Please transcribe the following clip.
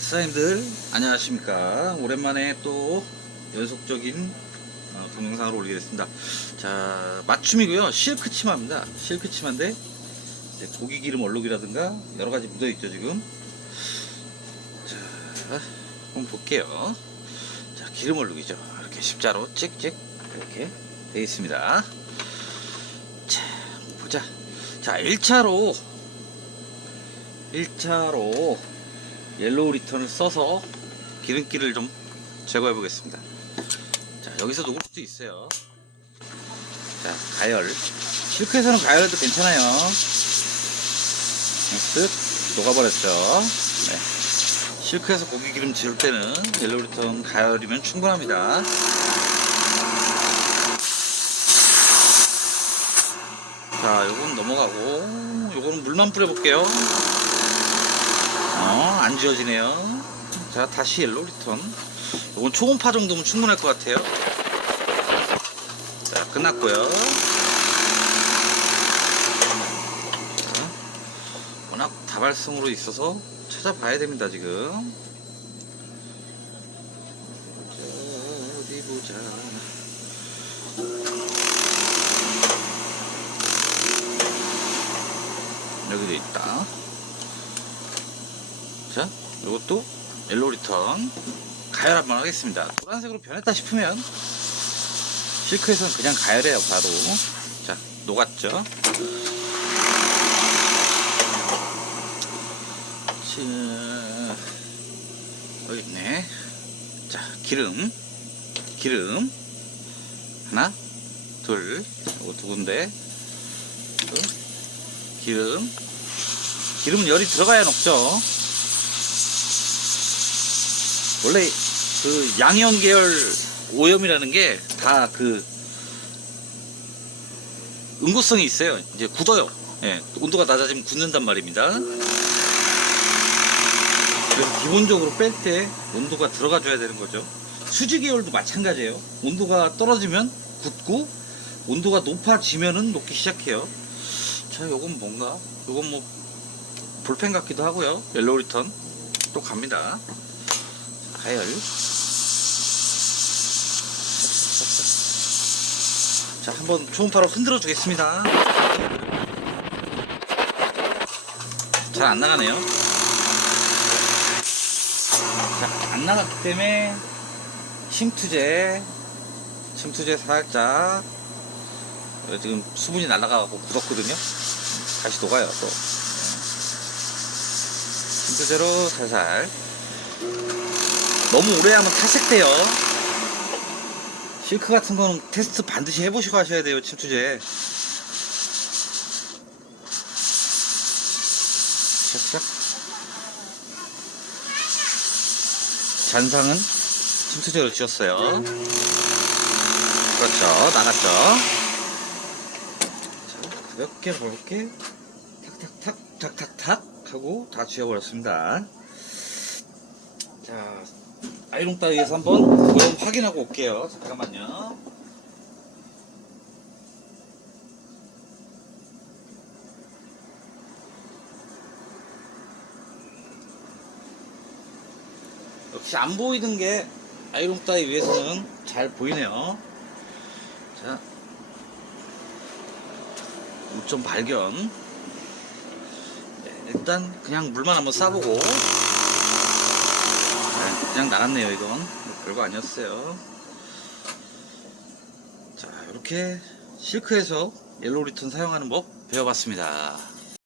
사장님들 안녕하십니까. 오랜만에 또 연속적인 어, 동영상을 올리게 됐습니다. 자 맞춤이고요. 실크 치마입니다. 실크 치마인데 고기 기름 얼룩이라든가 여러가지 묻어있죠 지금. 자 한번 볼게요. 자 기름 얼룩이죠. 이렇게 십자로 찍찍 이렇게 되어 있습니다. 자 보자. 자 1차로. 1차로 옐로우 리턴을 써서 기름기를 좀 제거해 보겠습니다. 자, 여기서 녹을 수도 있어요. 자, 가열. 실크에서는 가열해도 괜찮아요. 쓱 녹아버렸죠. 네. 실크에서 고기 기름 지울 때는 옐로우 리턴 가열이면 충분합니다. 자, 요건 넘어가고, 요거는 물만 뿌려 볼게요. 어, 안 지워지네요. 자, 다시 옐로우 리턴. 이건 초음파 정도면 충분할 것 같아요. 자, 끝났고요. 자, 워낙 다발성으로 있어서 찾아봐야 됩니다, 지금. 자, 어디 보자. 여기도 있다. 자, 이것도 옐로우 리턴 가열 한번 하겠습니다. 노란색으로 변했다 싶으면 실크에서는 그냥 가열해요, 바로. 자, 녹았죠? 자, 여기 있네. 자, 기름. 기름. 하나, 둘, 요거 두 군데. 또 기름. 기름은 열이 들어가야 녹죠. 원래 그 양형 계열 오염이라는 게 다 그 응고성이 있어요. 이제 굳어요. 예, 온도가 낮아지면 굳는단 말입니다. 그래서 기본적으로 뺄 때 온도가 들어가 줘야 되는 거죠. 수지 계열도 마찬가지예요. 온도가 떨어지면 굳고 온도가 높아지면은 녹기 시작해요. 자, 요건 뭔가? 요건 뭐 볼펜 같기도 하고요. 옐로우 리턴 또 갑니다. 가열. 자, 한번 초음파로 흔들어 주겠습니다. 잘 안 나가네요. 자, 안 나갔기 때문에 침투제, 침투제 살짝 어, 지금 수분이 날아가고 굳었거든요. 다시 녹아요, 또. 침투제로 살살. 너무 오래 하면 탈색돼요. 실크 같은 거는 테스트 반드시 해보시고 하셔야 돼요, 침투제. 샥샥. 잔상은 침투제로 지웠어요. 그렇죠. 나갔죠. 자, 가볍게 가볍게 탁탁탁 탁탁탁 하고 다 지워버렸습니다. 자, 아이롱 따위에서 한번 오염 확인하고 올게요. 잠깐만요. 역시 안 보이던 게 아이롱 따위 위에서는 잘 보이네요. 자, 물좀 발견. 네, 일단 그냥 물만 한번 싸보고 네, 그냥 나갔네요 이건. 뭐 별거 아니었어요. 자 이렇게 실크에서 옐로우 리턴 사용하는 법 배워봤습니다